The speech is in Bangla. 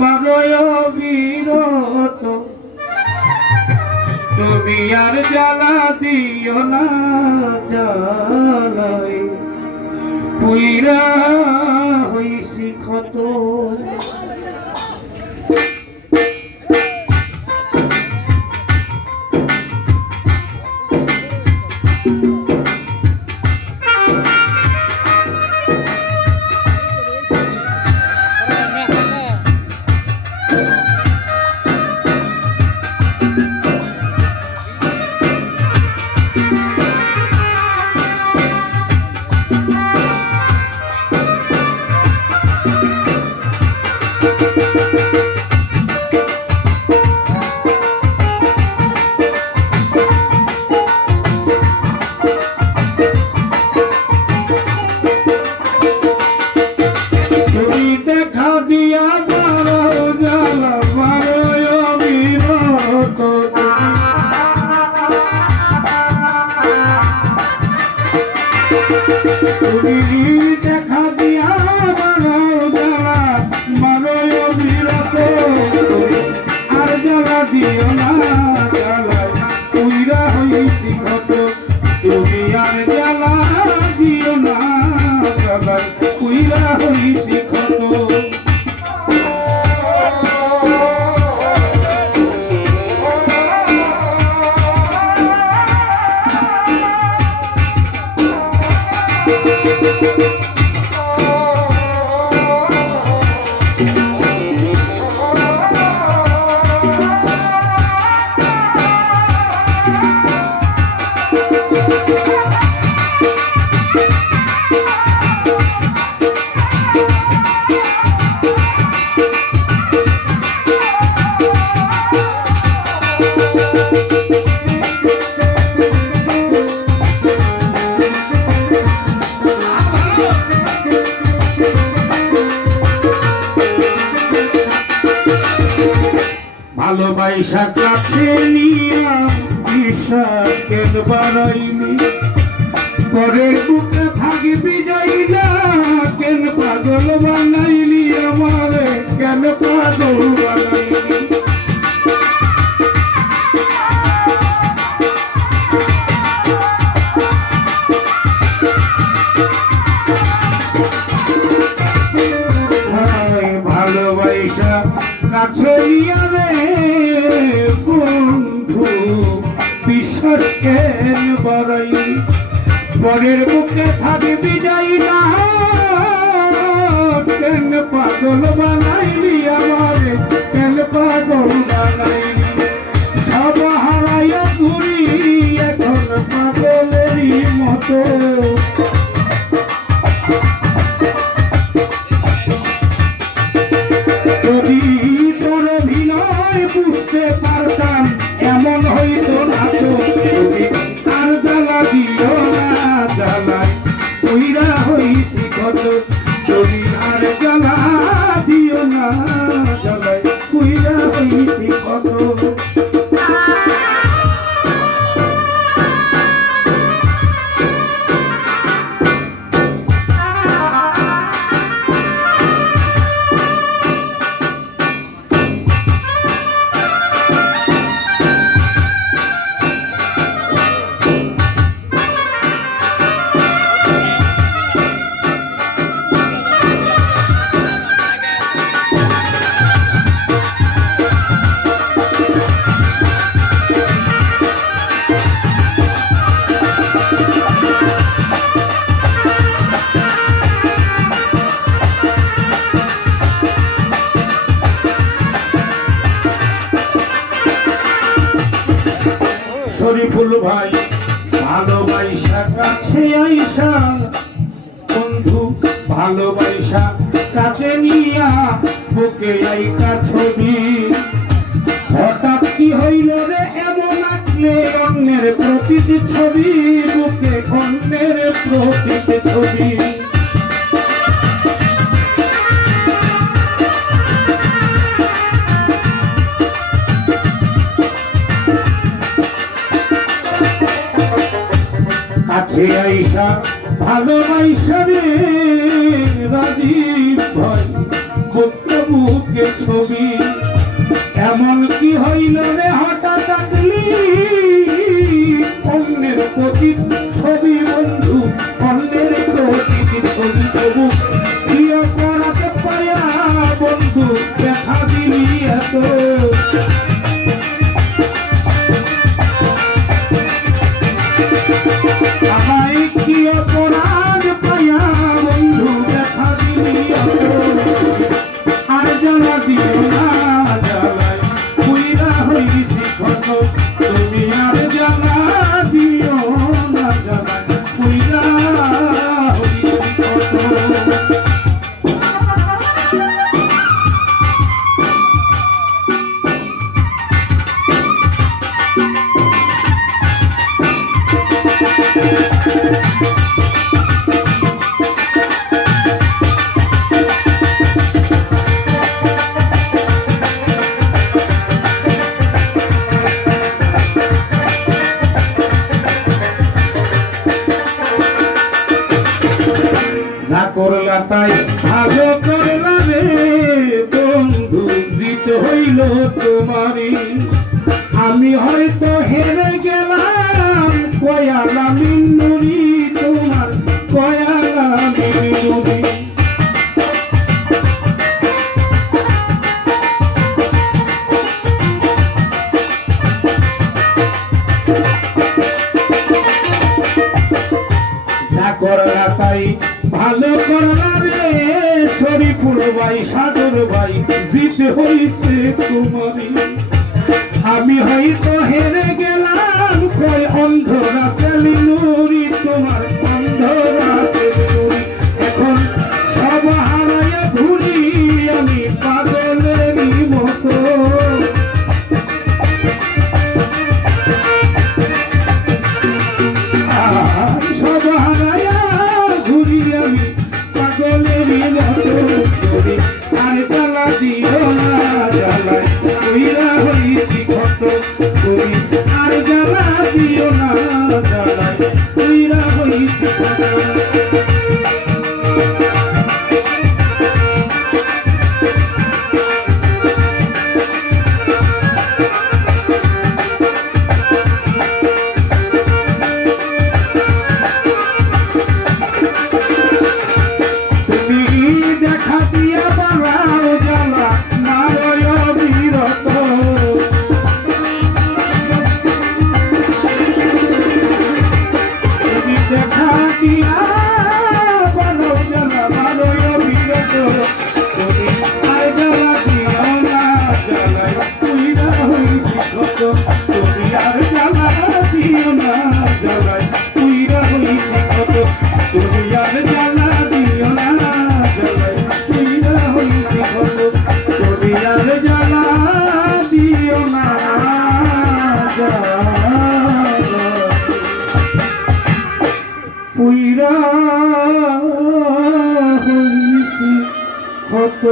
মারয় বিরত তুমি আর জ্বালা দিও না জ্বালাই পুইরা হইছি ক্ষত দেখা দিয়া মারয় বিরত আর জ্বালা দিও না জ্বালায় পুইরা হইছি ক্ষত তুমি আর জ্বালা দিও না জ্বালায় পুইরা হইছি ক্ষত ভালোবাসা কাছে নিয়া বিশ্বাস কেন বাড়াইনি পরের বুকে থাকবি যাইলা কেন পাগল বানাইলি আমারে কেন পাগল বানাইলি ভালোবাসা কাছে নিয়া রে বন্ধু বিশ্বাস কেন বাড়াই পরের বুকে থাকবি যাই না কেন পাগল বানাইলি আমারে কেন পাগল বানাইলি সব হারাইয়া ঘুরি এখন পাগলেরই মতো যদি তোর অভিনয় বুঝতে পারতাম এমন হইতো না তো আর জ্বালা দিও না জ্বালায় পুইরা হইছি ক্ষত যদি আর জ্বালা দিও না জ্বালায় পুইরা হইছি ক্ষত শরীফুল ভাই ভালোবাসা কাছে আইসা বন্ধু ভালোবাসা কাছে নিয়া বুকে আইকা ছবি হঠাৎ কি হইল রে এমন আঁকলে অন্যের প্রতিটি ছবি বুকে অন্যের প্রতিটি ছবি কাছে আইসা ভালোবাসা রে রাজীব ভাই বুকে বুকে ছবি এমন কি হইল রে হঠাৎ আগলি অন্যের প্রতি ছবি বন্ধু অন্যের প্রতি ছবি তবু প্রিয় করাতে পায়া বন্ধু দেখা দিলি এত আমায় কি অপরাধ পায়া বন্ধু দেখা দিলি এত আর জ্বালা দিও না জ্বালায় পুইরা হইছি ক্ষত তুমি আর জ্বালা দিও না জ্বালায় পুইরা হইছি ক্ষত যা করলা তাই ভালো করলা রে বন্ধু দিতে হইল তোমারই আমি হয়তো হেরে গেলাম কয়ালা মিন্নুরি তোমার কয়ালা মিন্নুরি যা করলা তাই ভালো করলা রে শরীফুল ভাই সাগর ভাই জিতে হইছে তোমারই আমি হয়তো হেরে গেলাম কই অন্ধরা সেলিনুরি তোমার অন্ধরা সেলিনুরি এখন সব হারাইয়া ঘুরি আমি পাগলেরই মতো সব হারাইয়া ঘুরি আমি পাগলেরই মতো আর জ্বালা দিও না জ্বালায় কইরা হইছি ক্ষত তুমি আর জ্বালা দিও না জ্বালায় কইরা হইছি ক্ষত দেখা দিয়া বাড়াও জ্বালা নারয় বিরত তুমি দেখা দিয়া বাড়াও জ্বালা নারয় বিরত তুমি আর জ্বালা দিও না জ্বালায় তুইরা হইছি ক্ষত তুমি আর জ্বালা দিও না জ্বালায় তুইরা হইছি ক্ষত তুমি আর জ্বালা দিও না জ্বালায় তুইরা হইছি ক্ষত তুমি আর জ্বালা দিও না পুইরা হইছি ক্ষত